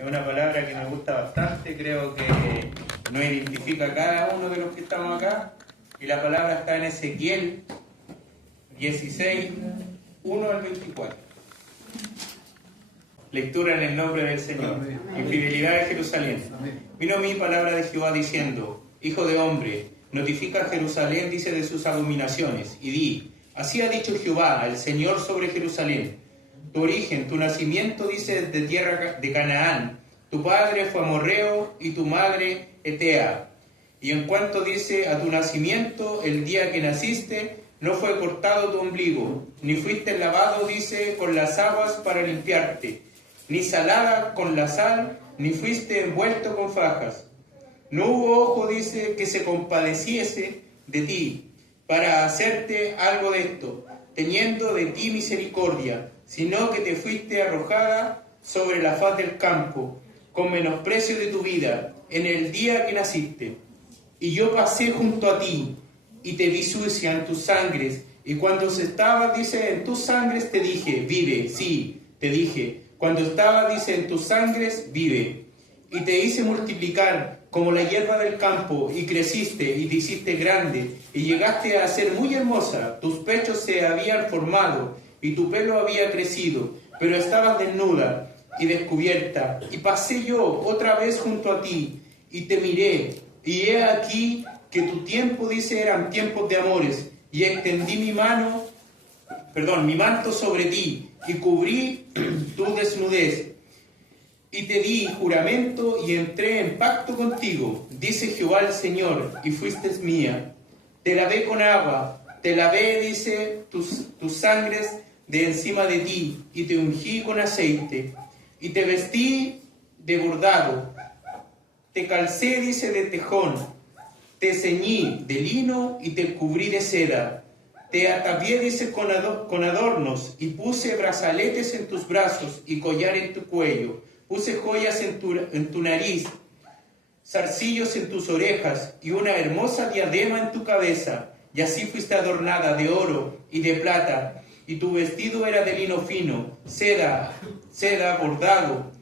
Es una palabra que me gusta bastante, creo que nos identifica a cada uno de los que estamos acá. Y la palabra está en Ezequiel 16, 1 al 24. Lectura en el nombre del Señor. En fidelidad de Jerusalén. Vino mi palabra de Jehová diciendo: Hijo de hombre, notifica a Jerusalén, dice, de sus abominaciones, y di: así ha dicho Jehová, el Señor, sobre Jerusalén. Tu origen, tu nacimiento, dice, de tierra de Canaán. Tu padre fue amorreo y tu madre etea. Y en cuanto, dice, a tu nacimiento, el día que naciste, no fue cortado tu ombligo, ni fuiste lavado, dice, con las aguas para limpiarte, ni salada con la sal, ni fuiste envuelto con fajas. No hubo ojo, dice, que se compadeciese de ti, para hacerte algo de esto, teniendo de ti misericordia, sino que te fuiste arrojada sobre la faz del campo, con menosprecio de tu vida, en el día que naciste. Y yo pasé junto a ti, y te vi sucia en tus sangres, y cuando se estaba, dice, en tus sangres, te dije: vive. Sí, te dije, cuando estaba, dice, en tus sangres, vive. Y te hice multiplicar como la hierba del campo, y creciste, y te hiciste grande, y llegaste a ser muy hermosa. Tus pechos se habían formado, y tu pelo había crecido, pero estabas desnuda y descubierta. Y pasé yo otra vez junto a ti, y te miré, y he aquí que tu tiempo, dice, eran tiempos de amores, y extendí mi manto sobre ti, y cubrí tu desnudez, y te di juramento, y entré en pacto contigo, dice Jehová el Señor, y fuiste mía. Te lavé con agua, te lavé, dice, tus sangres de encima de ti, y te ungí con aceite, y te vestí de bordado, te calcé, dice, de tejón, te ceñí de lino y te cubrí de seda, te atavié, dice, con adornos, y puse brazaletes en tus brazos y collar en tu cuello, puse joyas en tu nariz, zarcillos en tus orejas y una hermosa diadema en tu cabeza, y así fuiste adornada de oro y de plata, y tu vestido era de lino fino, seda bordado.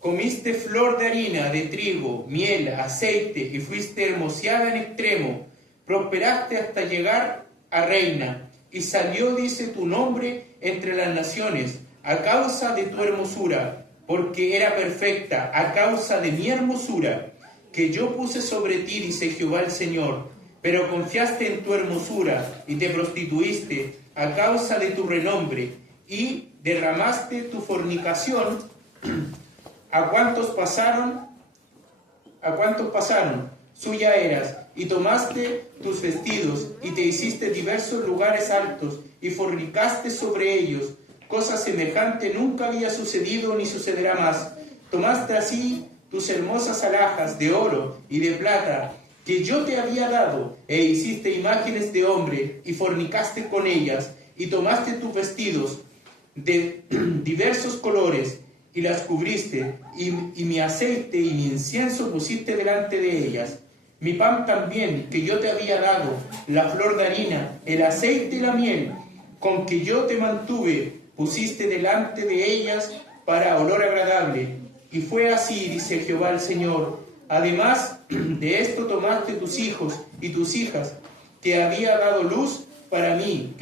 Comiste flor de harina, de trigo, miel, aceite, y fuiste hermoseada en extremo. Prosperaste hasta llegar a reina, y salió, dice, tu nombre entre las naciones, a causa de tu hermosura, porque era perfecta, a causa de mi hermosura, que yo puse sobre ti, dice Jehová el Señor. Pero confiaste en tu hermosura, y te prostituiste, a causa de tu renombre, y derramaste tu fornicación. ¿A cuántos pasaron? Suya eras, y tomaste tus vestidos, y te hiciste diversos lugares altos, y fornicaste sobre ellos. Cosa semejante nunca había sucedido ni sucederá más. Tomaste así tus hermosas alhajas de oro y de plata, que yo te había dado, e hiciste imágenes de hombre, y fornicaste con ellas, y tomaste tus vestidos de diversos colores, y las cubriste, y mi aceite y mi incienso pusiste delante de ellas. Mi pan también, que yo te había dado, la flor de harina, el aceite y la miel, con que yo te mantuve, pusiste delante de ellas para olor agradable. Y fue así, dice Jehová el Señor. Además de esto tomaste tus hijos y tus hijas, que había dado a luz para mí,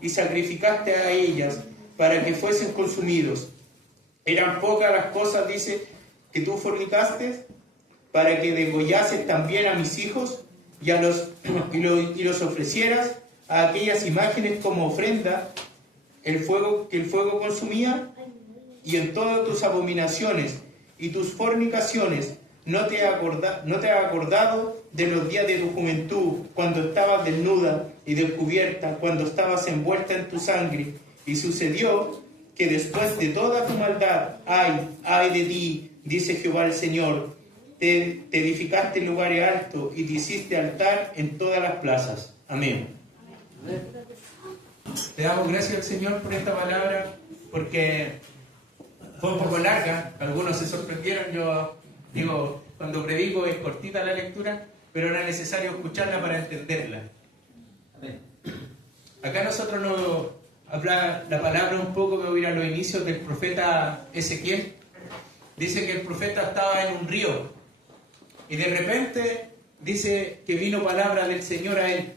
y sacrificaste a ellas para que fuesen consumidos. Eran pocas las cosas, dice, que tú fornicaste, para que degollases también a mis hijos y los ofrecieras a aquellas imágenes como ofrenda, que el fuego consumía. Y en todas tus abominaciones y tus fornicaciones no te has acordado de los días de tu juventud, cuando estabas desnuda y descubierta, cuando estabas envuelta en tu sangre. Y sucedió que después de toda tu maldad, ay de ti, dice Jehová el Señor, te edificaste en lugares altos y te hiciste altar en todas las plazas. Amén. Le damos gracias al Señor por esta palabra, porque fue un poco larga, algunos se sorprendieron. Yo digo, cuando predico es cortita la lectura, pero era necesario escucharla para entenderla. Amén. Acá nosotros nos habla la palabra un poco que hubiera los inicios del profeta Ezequiel, dice que el profeta estaba en un río y de repente dice que vino palabra del Señor a él.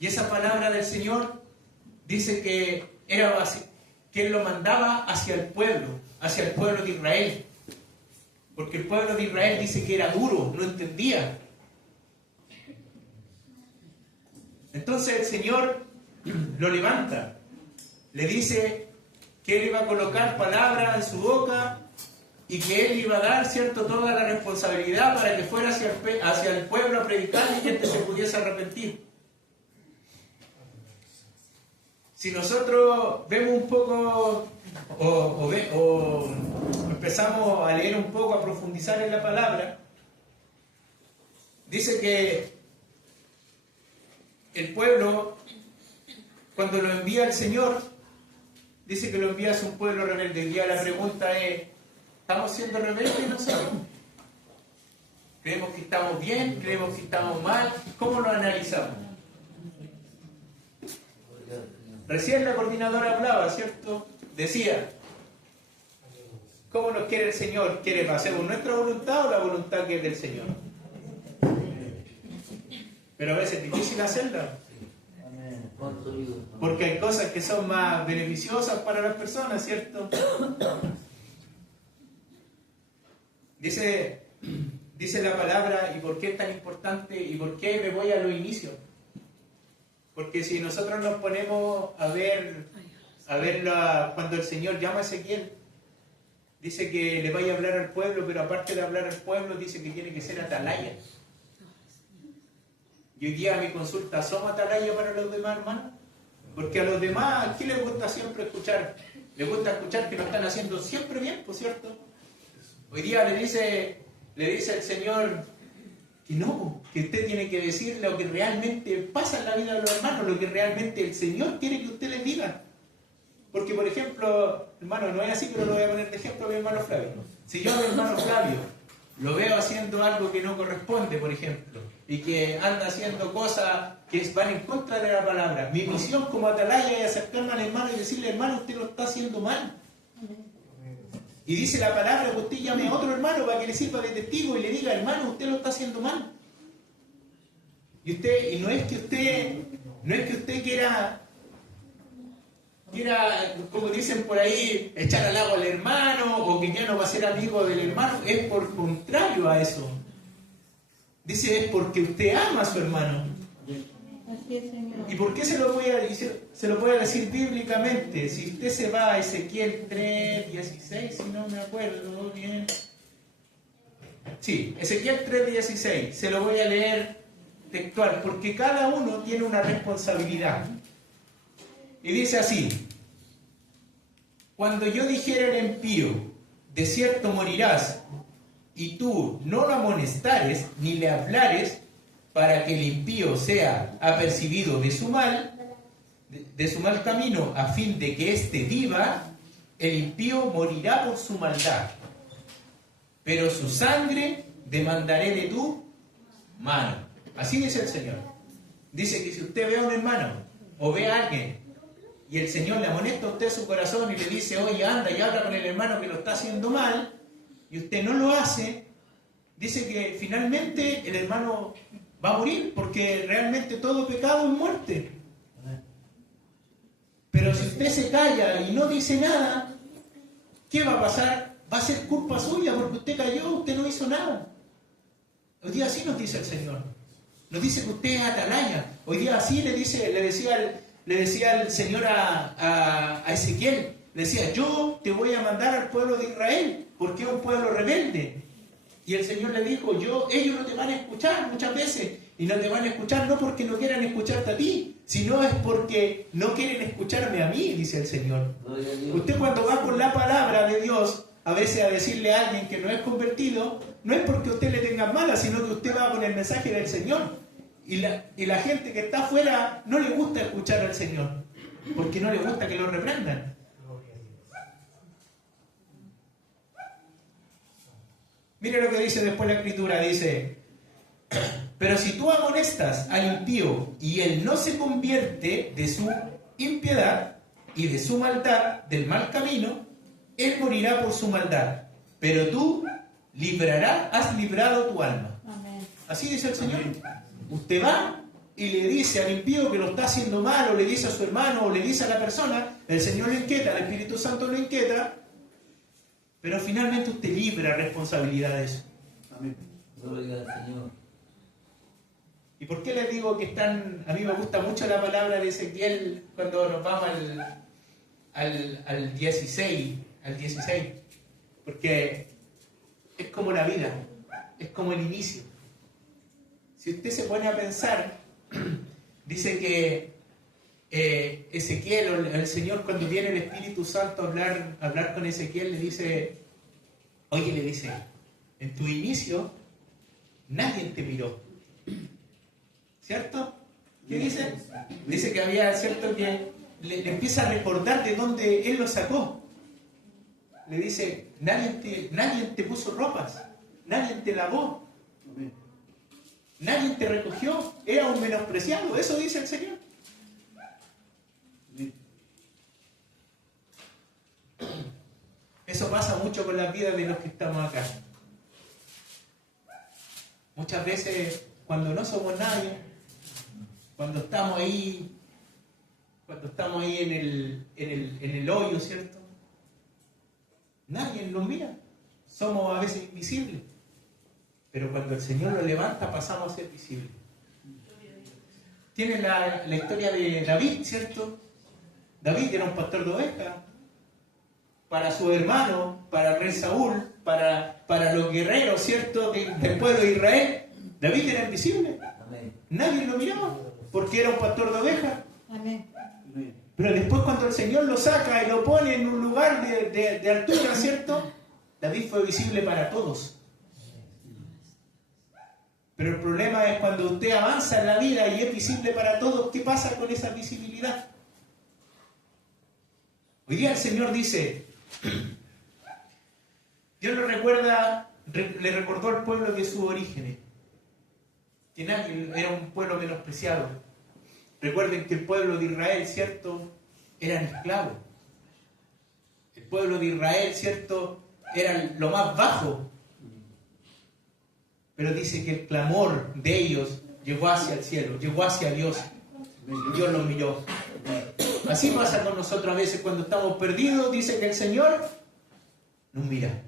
Y esa palabra del Señor dice que él lo mandaba hacia el pueblo de Israel. Porque el pueblo de Israel dice que era duro, no entendía. Entonces el Señor lo levanta, le dice que Él iba a colocar palabras en su boca y que Él iba a dar, ¿cierto?, toda la responsabilidad para que fuera hacia el pueblo a predicar y gente se pudiese arrepentir. Si nosotros vemos un poco o empezamos a leer un poco, a profundizar en la palabra, dice que el pueblo, cuando lo envía el Señor, dice que lo envía a un pueblo rebelde. Hoy día la pregunta es, ¿estamos siendo rebeldes nosotros? ¿Creemos que estamos bien? ¿Creemos que estamos mal? ¿Cómo lo analizamos? Recién la coordinadora hablaba, ¿cierto? Decía, ¿cómo nos quiere el Señor? ¿Quiere que hacemos nuestra voluntad o la voluntad que es del Señor? Pero a veces es difícil hacerla. Porque hay cosas que son más beneficiosas para las personas, ¿cierto? Dice la palabra, ¿y por qué es tan importante? ¿Y por qué me voy a los inicios? Porque si nosotros nos ponemos a ver cuando el Señor llama a Ezequiel, dice que le vaya a hablar al pueblo, pero aparte de hablar al pueblo, dice que tiene que ser atalaya. Y hoy día mi consulta, ¿somos atalaya para los demás, hermanos? Porque a los demás, ¿qué les gusta siempre escuchar? Les gusta escuchar que lo están haciendo siempre bien, ¿por cierto? Hoy día le dice el Señor que no, que usted tiene que decir lo que realmente pasa en la vida de los hermanos, lo que realmente el Señor quiere que usted les diga. Porque, por ejemplo, hermano, no es así, pero lo voy a poner de ejemplo a mi hermano Flavio. Si yo a mi hermano Flavio lo veo haciendo algo que no corresponde, por ejemplo, y que anda haciendo cosas que van en contra de la palabra, mi misión como atalaya es acercarme al hermano y decirle, hermano, usted lo está haciendo mal. Y dice la palabra que usted llame a otro hermano para que le sirva de testigo y le diga, hermano, usted lo está haciendo mal. Y no es que usted quiera, como dicen por ahí, echar al agua al hermano o que ya no va a ser amigo del hermano, es por contrario a eso. Dice, es porque usted ama a su hermano. Así es, Señor. ¿Y por qué se lo voy a decir bíblicamente? Si usted se va a Ezequiel 3:16, si no me acuerdo bien. Sí, Ezequiel 3:16, se lo voy a leer textual, porque cada uno tiene una responsabilidad. Y dice así, cuando yo dijera al impío, de cierto morirás, y tú no lo amonestares ni le hablares, para que el impío sea apercibido de su mal camino, a fin de que éste viva, el impío morirá por su maldad, pero su sangre demandaré de tu mano. Así dice el Señor. Dice que si usted ve a un hermano o ve a alguien y el Señor le amonesta a usted su corazón y le dice, oye, anda y habla con el hermano que lo está haciendo mal, y usted no lo hace, dice que finalmente el hermano va a morir, porque realmente todo pecado es muerte. Pero si usted se calla y no dice nada, ¿qué va a pasar? Va a ser culpa suya, porque usted cayó, usted no hizo nada. Hoy día así nos dice el Señor. Nos dice que usted es atalaya. Hoy día así le decía el Señor a Ezequiel. Le decía, yo te voy a mandar al pueblo de Israel, porque es un pueblo rebelde. Y el Señor le dijo, ellos no te van a escuchar muchas veces, y no te van a escuchar no porque no quieran escucharte a ti, sino es porque no quieren escucharme a mí, dice el Señor. Usted cuando va con la palabra de Dios, a veces a decirle a alguien que no es convertido, no es porque usted le tenga mala, sino que usted va con el mensaje del Señor. Y la gente que está afuera no le gusta escuchar al Señor, porque no le gusta que lo reprendan. Mire lo que dice después la Escritura, dice, pero si tú amonestas al impío y él no se convierte de su impiedad y de su maldad, del mal camino, él morirá por su maldad, pero tú has librado tu alma. Amén. Así dice el Señor. Usted va y le dice al impío que lo está haciendo mal, o le dice a su hermano, o le dice a la persona, el Señor lo inquieta, el Espíritu Santo lo inquieta, pero finalmente usted libra responsabilidad de eso. Amén. Gloria al Señor. ¿Y por qué les digo que a mí me gusta mucho la palabra de Ezequiel cuando nos vamos al 16? Porque es como la vida, es como el inicio. Si usted se pone a pensar, dice que Ezequiel, o el Señor, cuando viene el Espíritu Santo a hablar con Ezequiel, le dice, en tu inicio nadie te miró. ¿Cierto? ¿Qué dice? Dice que había, ¿cierto? Que le empieza a recordar de dónde él lo sacó. Le dice, nadie te puso ropas, nadie te lavó, nadie te recogió, era un menospreciado. Eso dice el Señor. Eso pasa mucho con las vidas de los que estamos acá. Muchas veces, cuando no somos nadie, cuando estamos ahí en el hoyo, ¿cierto? Nadie nos mira. Somos a veces invisibles. Pero cuando el Señor lo levanta, pasamos a ser visibles. Tiene la historia de David, ¿cierto? David era un pastor de ovejas. Para su hermano, para el rey Saúl, para los guerreros, ¿cierto? Del pueblo de Israel, David era invisible. Amén. Nadie lo miraba, porque era un pastor de ovejas. Amén. Pero después, cuando el Señor lo saca y lo pone en un lugar de altura, ¿cierto? David fue visible para todos. Pero el problema es cuando usted avanza en la vida y es visible para todos, ¿qué pasa con esa visibilidad? Hoy día el Señor dice, Dios le recordó al pueblo de sus orígenes, que nadie era un pueblo menospreciado. Recuerden que el pueblo de Israel, ¿cierto?, eran esclavos. El pueblo de Israel, ¿cierto?, era lo más bajo. Pero dice que el clamor de ellos llegó hacia el cielo, llegó hacia Dios. Dios los miró. Así pasa con nosotros a veces cuando estamos perdidos, dice que el Señor nos mira.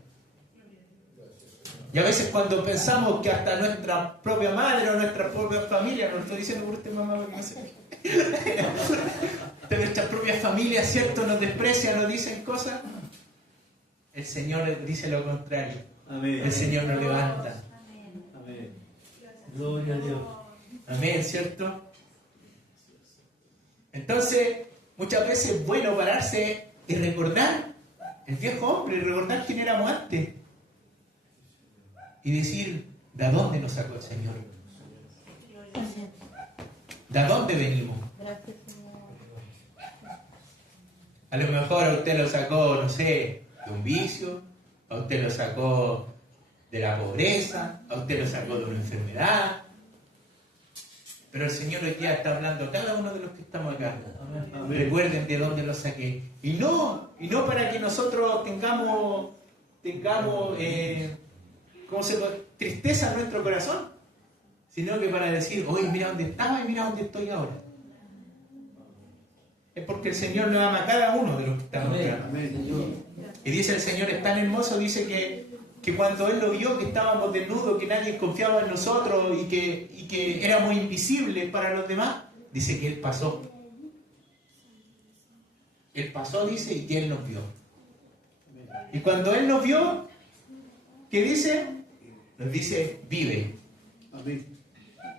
Y a veces cuando pensamos que hasta nuestra propia madre o nuestra propia familia, no lo estoy diciendo por usted, mamá, porque no sé, de nuestras propias familias, ¿cierto?, nos desprecian, nos dicen cosas, el Señor dice lo contrario. Amén. El Señor nos levanta. Amén. Gloria a Dios. Amén, ¿cierto? Entonces, muchas veces es bueno pararse y recordar el viejo hombre, y recordar quién éramos antes. Y decir, ¿de dónde nos sacó el Señor? Amén. ¿De dónde venimos? Gracias, Señor. A lo mejor a usted lo sacó, no sé, de un vicio, a usted lo sacó de la pobreza, a usted lo sacó de una enfermedad. Pero el Señor hoy día está hablando a cada uno de los que estamos acá. Amén. Recuerden de dónde lo saqué. Y no para que nosotros tengamos tristeza en nuestro corazón, sino que para decir, oye, mira dónde estaba y mira dónde estoy ahora. Es porque el Señor nos ama a cada uno de los que estamos Amén. acá. Amén. Y dice el Señor, es tan hermoso, dice que cuando Él lo vio, que estábamos desnudos, que nadie confiaba en nosotros y que éramos invisibles para los demás, dice que Él pasó. Él pasó, dice, y que Él nos vio. Y cuando Él nos vio, ¿qué dice? Nos dice, vive. Amén.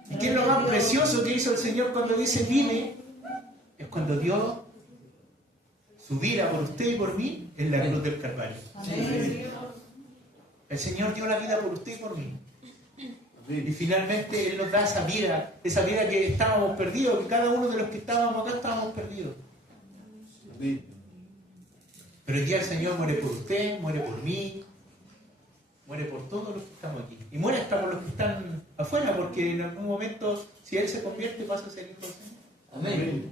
¿Y qué es lo más precioso que hizo el Señor cuando dice vive? Es cuando dio su vida por usted y por mí en la cruz del Calvario. Amén. El Señor dio la vida por usted y por mí. Y Amén. finalmente Él nos da esa vida que estábamos perdidos, que cada uno de los que estábamos acá estábamos perdidos. Amén. Pero hoy día el Señor muere por usted, muere por mí, muere por todos los que estamos aquí. Y muere hasta por los que están afuera, porque en algún momento, si Él se convierte, pasa a ser hijo del Señor. Amén.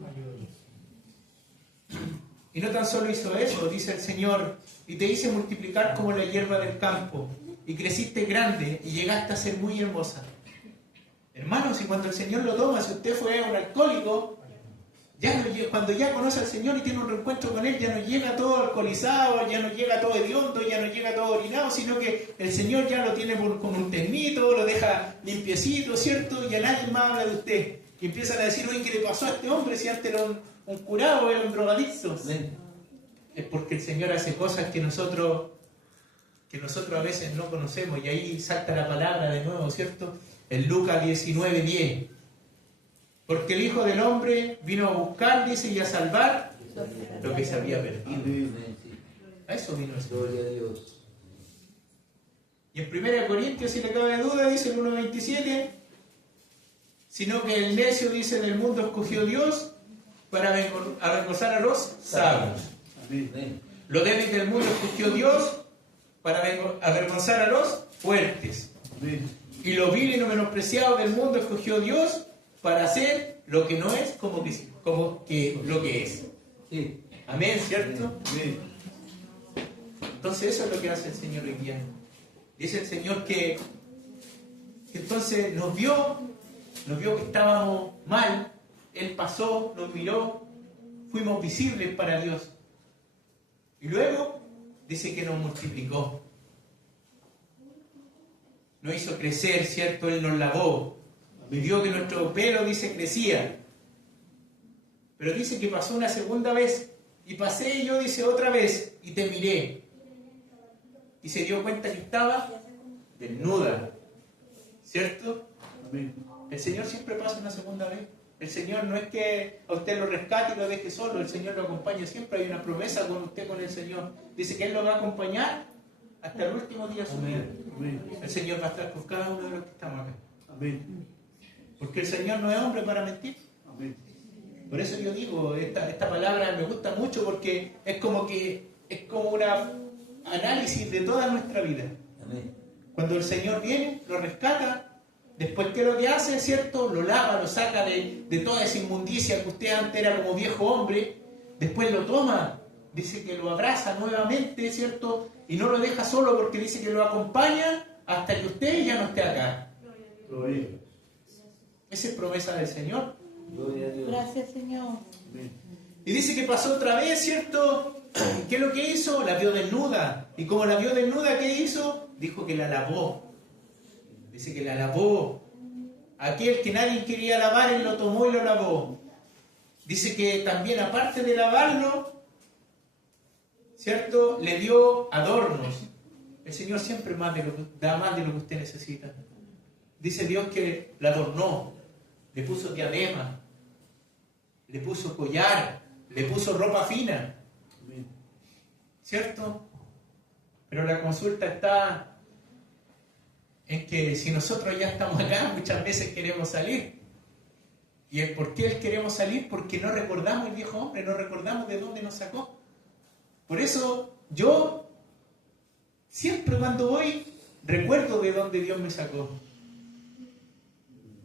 Y no tan solo hizo eso, dice el Señor, y te hice multiplicar como la hierba del campo, y creciste grande y llegaste a ser muy hermosa. Hermanos, y cuando el Señor lo toma, si usted fue un alcohólico, cuando ya conoce al Señor y tiene un reencuentro con Él, ya no llega todo alcoholizado, ya no llega todo hediondo, ya no llega todo orinado, sino que el Señor ya lo tiene con un ternito, lo deja limpiecito, ¿cierto? Y a nadie más habla de usted. Y empiezan a decir, oye, ¿qué le pasó a este hombre si antes era un curado, era un drogadicto? Es porque el Señor hace cosas que nosotros a veces no conocemos, y ahí salta la palabra de nuevo, ¿cierto? En Lucas 19:10. Porque el Hijo del Hombre vino a buscar, dice, y a salvar lo que se había perdido. Amén. A eso vino el Señor. Gloria a Dios. Y en 1 Corintios, si le cabe duda, dice el 1:27, sino que el necio, dice, del mundo escogió Dios para avergonzar a los sabios. Amén. Amén. Lo débil del mundo escogió Dios para avergonzar a los fuertes. Amén. Y lo vil y lo menospreciado del mundo escogió Dios para hacer lo que no es como que lo que es. Sí. Amén, ¿cierto? Amén. Entonces eso es lo que hace el Señor hoy día. Dice el Señor que entonces nos vio que estábamos mal, Él pasó, nos miró, fuimos visibles para Dios. Y luego dice que nos multiplicó. Nos hizo crecer, ¿cierto? Él nos lavó. Y vio que nuestro pelo, dice, crecía. Pero dice que pasó una segunda vez. Y pasé yo, dice, otra vez. Y te miré. Y se dio cuenta que estaba desnuda. ¿Cierto? Amén. El Señor siempre pasa una segunda vez. El Señor no es que a usted lo rescate y lo deje solo. El Señor lo acompaña. Siempre hay una promesa con usted, con el Señor. Dice que Él lo va a acompañar hasta el último día de su vida. Amén. El Señor va a estar con cada uno de los que estamos acá. Amén. Porque el Señor no es hombre para mentir. Amén. Por eso yo digo, esta palabra me gusta mucho porque es como un análisis de toda nuestra vida. Amén. Cuando el Señor viene, lo rescata, después ¿qué es lo que hace? ¿Cierto? Lo lava, lo saca de toda esa inmundicia que usted antes era como viejo hombre, después lo toma, dice que lo abraza nuevamente, ¿cierto? Y no lo deja solo porque dice que lo acompaña hasta que usted ya no esté acá. Gloria. Esa es promesa del Señor. Gloria a Dios. Gracias, Señor. Amén. Y dice que pasó otra vez, ¿cierto? ¿Qué es lo que hizo? La vio desnuda. Y como la vio desnuda, ¿qué hizo? Dijo que la lavó. Dice que la lavó. Aquel que nadie quería lavar, Él lo tomó y lo lavó. Dice que también, aparte de lavarlo, ¿cierto? Le dio adornos. El Señor siempre da más de lo que usted necesita. Dice Dios que la adornó. Le puso diadema. Le puso collar. Le puso ropa fina. Amén. ¿Cierto? Pero la consulta está en que si nosotros ya estamos acá, muchas veces queremos salir. ¿Y el por qué queremos salir? Porque no recordamos el viejo hombre, no recordamos de dónde nos sacó. Por eso yo siempre cuando voy recuerdo de dónde Dios me sacó.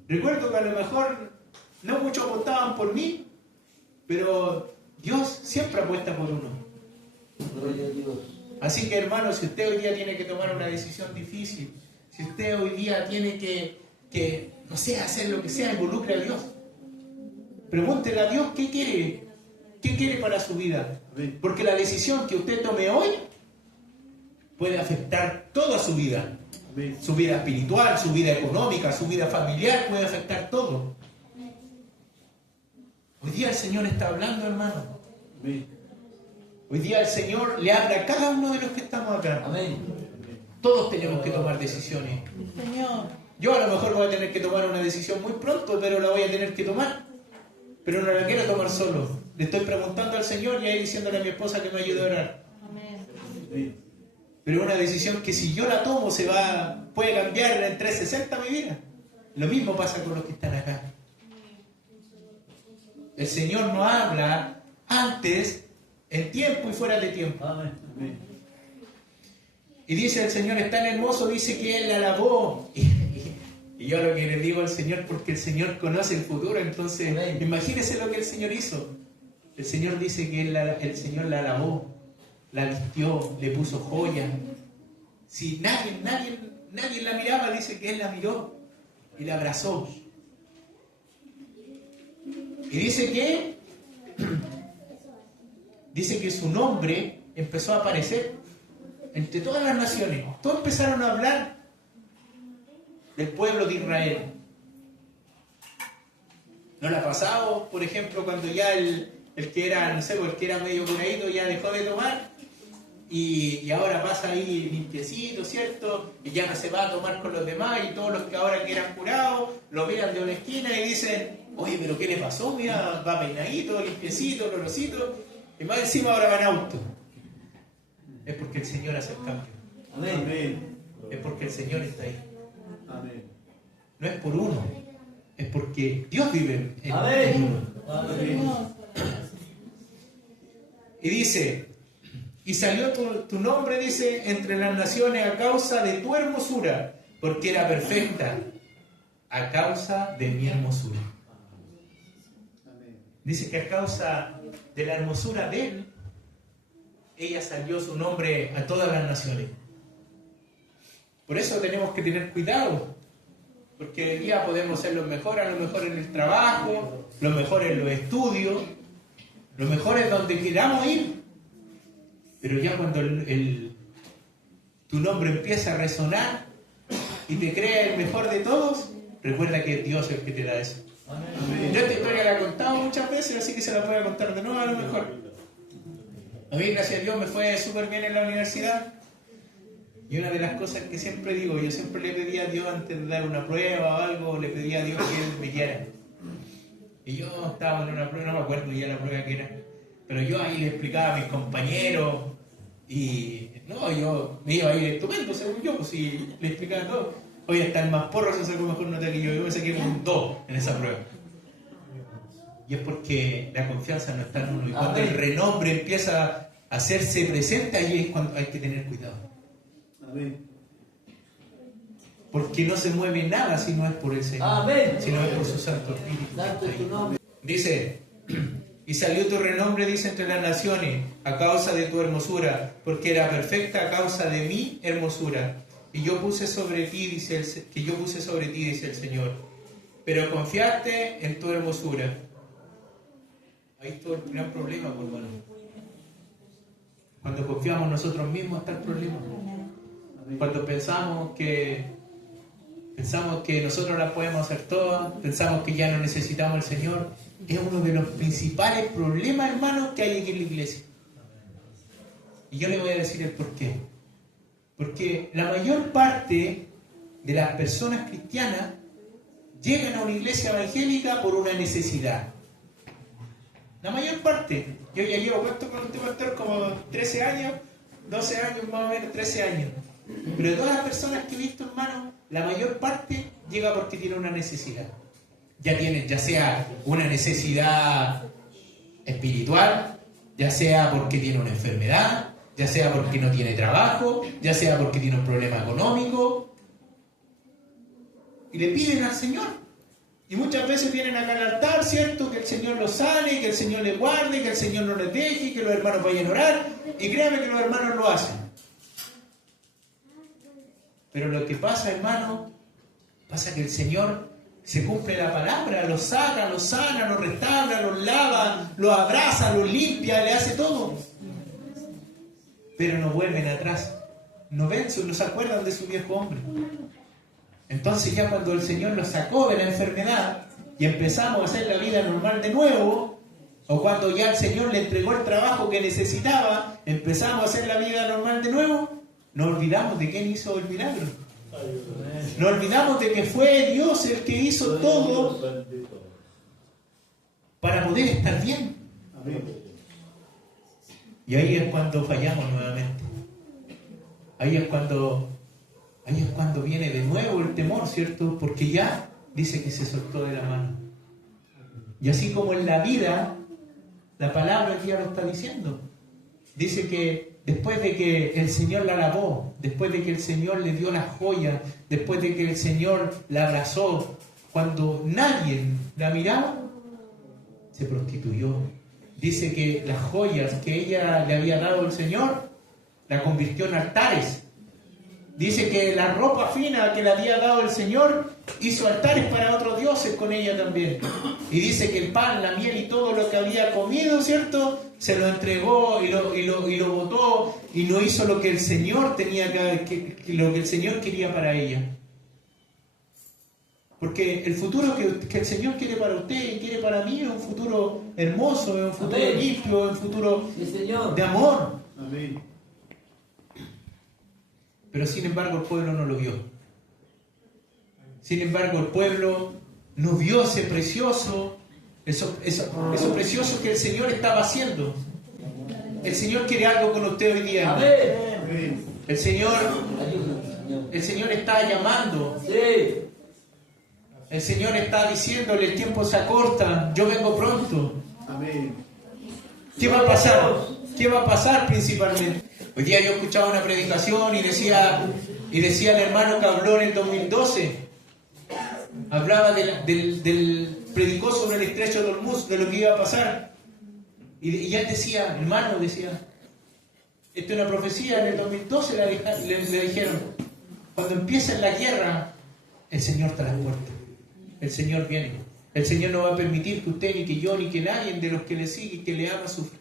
Recuerdo que a lo mejor no muchos apostaban por mí, pero Dios siempre apuesta por uno. Gloria a Dios. Así que hermanos, si usted hoy día tiene que tomar una decisión difícil, si usted hoy día tiene que no sé, hacer lo que sea, involucre a Dios. Pregúntele a Dios qué quiere para su vida. Amén. Porque la decisión que usted tome hoy puede afectar toda su vida. Amén. Su vida espiritual, su vida económica, su vida familiar, puede afectar todo. Hoy día el Señor está hablando, hermano. Amén. Hoy día el Señor le habla a cada uno de los que estamos acá. Amén. Todos tenemos que tomar decisiones. Señor. Yo a lo mejor voy a tener que tomar una decisión muy pronto, pero la voy a tener que tomar. Pero no la quiero tomar solo. Le estoy preguntando al Señor y ahí diciéndole a mi esposa que me ayude a orar. Amén. Amén. Pero una decisión que si yo la tomo puede cambiar en 360 mi vida. Lo mismo pasa con los que están acá. El Señor nos habla antes, en tiempo y fuera de tiempo. Amén. Amén. Y dice el Señor, es tan hermoso, dice que Él la lavó. Y yo lo que le digo al Señor, porque el Señor conoce el futuro, entonces Amén. imagínese lo que el Señor hizo. El Señor dice que el Señor la lavó, la vistió, le puso joyas. Si nadie la miraba, dice que Él la miró y la abrazó. Y dice que su nombre empezó a aparecer entre todas las naciones. Todos empezaron a hablar del pueblo de Israel. ¿No le ha pasado, por ejemplo, cuando ya el que era, no sé, el que era medio curadito ya dejó de tomar y ahora pasa ahí limpiecito, ¿cierto? Y ya no se va a tomar con los demás y todos los que ahora que eran curados lo miran de una esquina y dicen, oye, pero ¿qué le pasó? Mira, va peinadito, limpiecito, olorosito y más encima ahora va en auto. Es porque el Señor hace el cambio. Amén. Amén. Es porque el Señor está ahí. Amén. No es por uno, es porque Dios vive en Amén. uno. Amén. Y dice, y salió tu nombre, dice, entre las naciones a causa de tu hermosura, porque era perfecta, a causa de mi hermosura. Amén. Dice que a causa de la hermosura de Él, ella salió su nombre a todas las naciones. Por eso tenemos que tener cuidado, porque hoy día podemos ser los mejores, a lo mejor en el trabajo, los mejores en los estudios, los mejores donde queramos ir. Pero ya cuando tu nombre empieza a resonar y te crea el mejor de todos, recuerda que es Dios el que te da eso. Amén. Yo esta historia la he contado muchas veces, así que se la voy a contar de nuevo a lo mejor. A mí, gracias a Dios, me fue súper bien en la universidad. Y una de las cosas que siempre digo, yo siempre le pedí a Dios antes de dar una prueba o algo, le pedí a Dios que Él me guiara. Y yo estaba en una prueba, no me acuerdo ya la prueba que era, pero yo ahí le explicaba a mis compañeros y no, yo me iba a ir estupendo, según yo, pues si le explicaba todo. Hoy hasta el más porro se sacó mejor nota que yo me saqué con un 2 en esa prueba. Y es porque la confianza no está en uno. Y cuando el renombre empieza a hacerse presente, ahí es cuando hay que tener cuidado. Amén. Porque no se mueve nada si no es por el Señor, Amén. si no es por su Santo Espíritu. Santo es tu nombre. Dice, y salió tu renombre, dice, entre las naciones, a causa de tu hermosura, porque era perfecta a causa de mi hermosura. Y yo puse sobre ti, dice el Señor. Pero confiaste en tu hermosura. Ahí está el gran problema, por hermano. Cuando confiamos en nosotros mismos está el problema. Cuando pensamos que nosotros las podemos hacer todas, pensamos que ya no necesitamos al Señor, es uno de los principales problemas, hermanos, que hay aquí en la iglesia. Y yo le voy a decir el por qué. Porque la mayor parte de las personas cristianas llegan a una iglesia evangélica por una necesidad. La mayor parte. Yo ya llevo, ¿cuánto con este pastor? Como 13 años, 12 años más o menos, 13 años. Pero de todas las personas que he visto, hermano, la mayor parte llega porque tiene una necesidad. Ya sea una necesidad espiritual, ya sea porque tiene una enfermedad, ya sea porque no tiene trabajo, ya sea porque tiene un problema económico. Y le piden al Señor. Y muchas veces vienen acá al altar, ¿cierto? Que el Señor los sane, que el Señor les guarde, que el Señor no les deje, que los hermanos vayan a orar. Y créanme que los hermanos lo hacen. Pero lo que pasa, hermano, pasa que el Señor se cumple la palabra, los saca, los sana, los restaura, los lava, los abraza, los limpia, le hace todo. Pero no vuelven atrás. No se acuerdan de su viejo hombre. Entonces ya cuando el Señor los sacó de la enfermedad y empezamos a hacer la vida normal de nuevo, o cuando ya el Señor le entregó el trabajo que necesitaba, empezamos a hacer la vida normal de nuevo, nos olvidamos de quién hizo el milagro. Nos olvidamos de que fue Dios el que hizo todo para poder estar bien. Y ahí es cuando fallamos nuevamente. Ahí es cuando viene de nuevo el temor, ¿cierto? Porque ya dice que se soltó de la mano. Y así como en la vida, la palabra ya lo está diciendo. Dice que después de que el Señor la lavó, después de que el Señor le dio las joyas, después de que el Señor la abrazó, cuando nadie la miraba, se prostituyó. dice que las joyas que ella le había dado el Señor, la convirtió en altares. Dice que la ropa fina que le había dado el Señor, hizo altares para otros dioses con ella también. Y dice que el pan, la miel y todo lo que había comido, ¿cierto?, se lo entregó y lo botó, y no hizo lo que el Señor tenía lo que el Señor quería para ella. Porque el futuro que el Señor quiere para usted y quiere para mí es un futuro hermoso, es un futuro Amén. limpio, es un futuro Sí, Señor. de amor. Amén. Pero sin embargo el pueblo no lo vio. Sin embargo el pueblo no vio ese precioso, eso precioso que el Señor estaba haciendo. El Señor quiere algo con usted hoy día. Amén. Amén. El Señor Ayúdanos, Señor. El Señor está llamando. Sí. El Señor está diciéndole, el tiempo se acorta, yo vengo pronto. Amén. ¿Qué va a pasar? ¿Qué va a pasar principalmente? Hoy día yo escuchaba una predicación y decía el hermano que habló en el 2012, hablaba predicó sobre el estrecho de Hormuz, de lo que iba a pasar. Y él decía, hermano, decía, esto es una profecía, en el 2012 le dijeron, cuando empiece la guerra, el Señor está a las puertas. El Señor viene. El Señor no va a permitir que usted, ni que yo, ni que nadie de los que le sigue y que le ama sufra.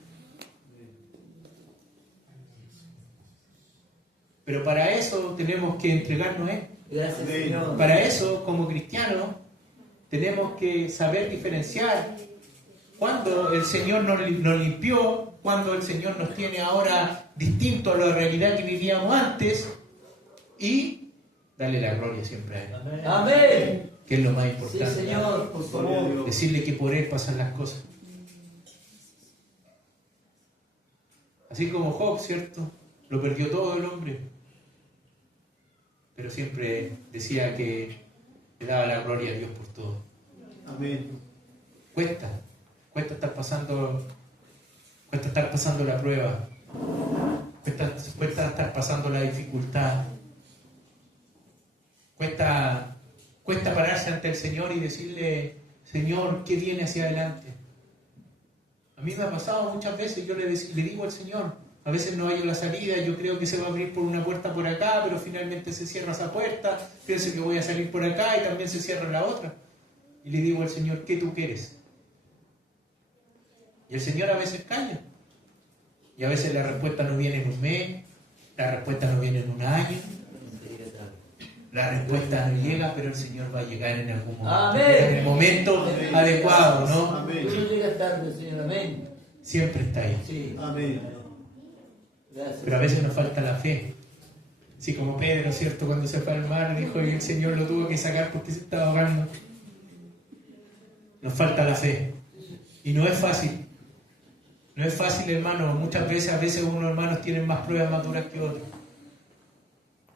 Pero para eso tenemos que entregarnos a Él. Gracias, Amén. Señor. Para eso, como cristianos, tenemos que saber diferenciar cuando el Señor nos limpió, cuando el Señor nos tiene ahora distinto a la realidad que vivíamos antes, y darle la gloria siempre a Él, Amén. que es lo más Sí, importante. Señor, por favor. Decirle que por Él pasan las cosas. Así como Job, ¿cierto? Lo perdió todo el hombre, pero siempre decía que le daba la gloria a Dios por todo. Amén. Cuesta estar pasando la prueba, cuesta estar pasando la dificultad, cuesta pararse ante el Señor y decirle, Señor, ¿qué viene hacia adelante? A mí me ha pasado muchas veces, yo le digo al Señor, a veces no hay la salida, yo creo que se va a abrir por una puerta por acá, pero finalmente se cierra esa puerta, pienso que voy a salir por acá y también se cierra la otra. Y le digo al Señor, ¿qué tú quieres? Y el Señor a veces calla. Y a veces la respuesta no viene en un mes, la respuesta no viene en un año, la respuesta no llega, pero el Señor va a llegar en algún momento. Amén. En el momento adecuado, ¿no? Amén. Tú no llegas tarde, Señor. Amén. Siempre está ahí. Sí. Amén. Gracias. Pero a veces nos falta la fe. Así como Pedro, ¿cierto? Cuando se fue al mar, dijo y el Señor lo tuvo que sacar porque se estaba ahogando. Nos falta la fe. Y no es fácil. No es fácil, hermano. Muchas veces, a veces unos hermanos tienen más pruebas más duras que otros.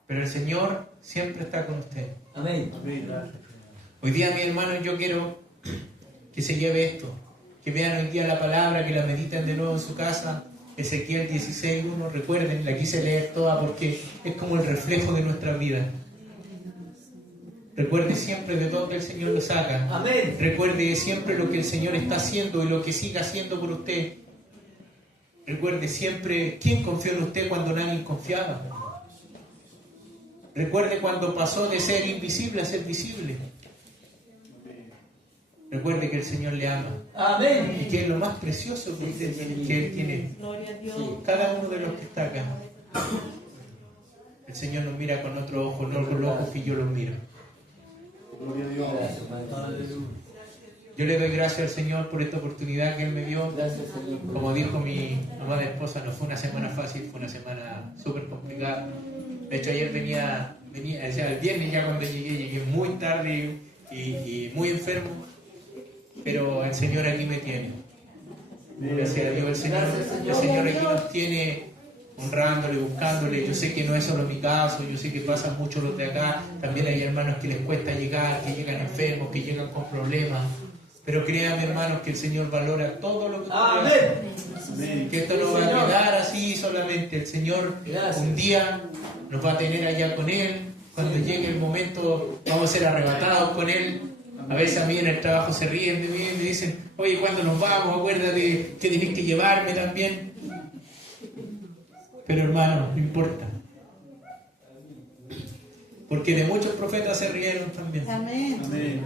Pero el Señor siempre está con usted. Amén. Amén. Hoy día, mis hermanos, yo quiero que se lleve esto. Que vean hoy día la palabra, que la mediten de nuevo en su casa. Ezequiel 16:1, recuerden, la quise leer toda porque es como el reflejo de nuestra vida. Recuerde siempre de dónde el Señor lo saca. Amén. Recuerde siempre lo que el Señor está haciendo y lo que siga haciendo por usted. Recuerde siempre quién confió en usted cuando nadie confiaba. Recuerde cuando pasó de ser invisible a ser visible. Recuerde que el Señor le ama y Amén. que es lo más precioso que usted tiene, que Él tiene. Gloria a Dios. Sí. Cada uno de los que está acá. El Señor nos mira con otro ojo, no con los ojos que yo los miro. Gloria a Dios. Gracias, Padre. Yo le doy gracias al Señor por esta oportunidad que Él me dio. Gracias, Señor. Como dijo mi amada esposa, no fue una semana fácil, fue una semana súper complicada. De hecho, ayer venía, o sea, el viernes ya cuando llegué muy tarde y muy enfermo. Pero el Señor aquí me tiene. Gracias a Dios, el Señor aquí nos tiene honrándole, buscándole. Yo sé que no es solo mi caso, yo sé que pasan muchos los de acá. También hay hermanos que les cuesta llegar, que llegan enfermos, que llegan con problemas. Pero créanme, hermanos, que el Señor valora todo lo que ustedes hacen. Amén. Amén. Que esto no va a quedar así solamente. El Señor Gracias. un día nos va a tener allá con Él. Cuando llegue el momento, vamos a ser arrebatados con Él. A veces a mí en el trabajo se ríen de mí y me dicen, oye, ¿cuándo nos vamos? Acuérdate que tienes que llevarme también. Pero hermano, no importa. Porque de muchos profetas se rieron también. Amén. Amén.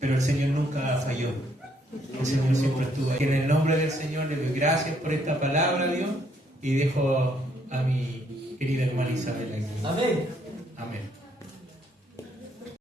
Pero el Señor nunca falló. El Señor siempre estuvo ahí. En el nombre del Señor le doy gracias por esta palabra, Dios, y dejo a mi querida hermana Isabel aquí. Amén. Amén.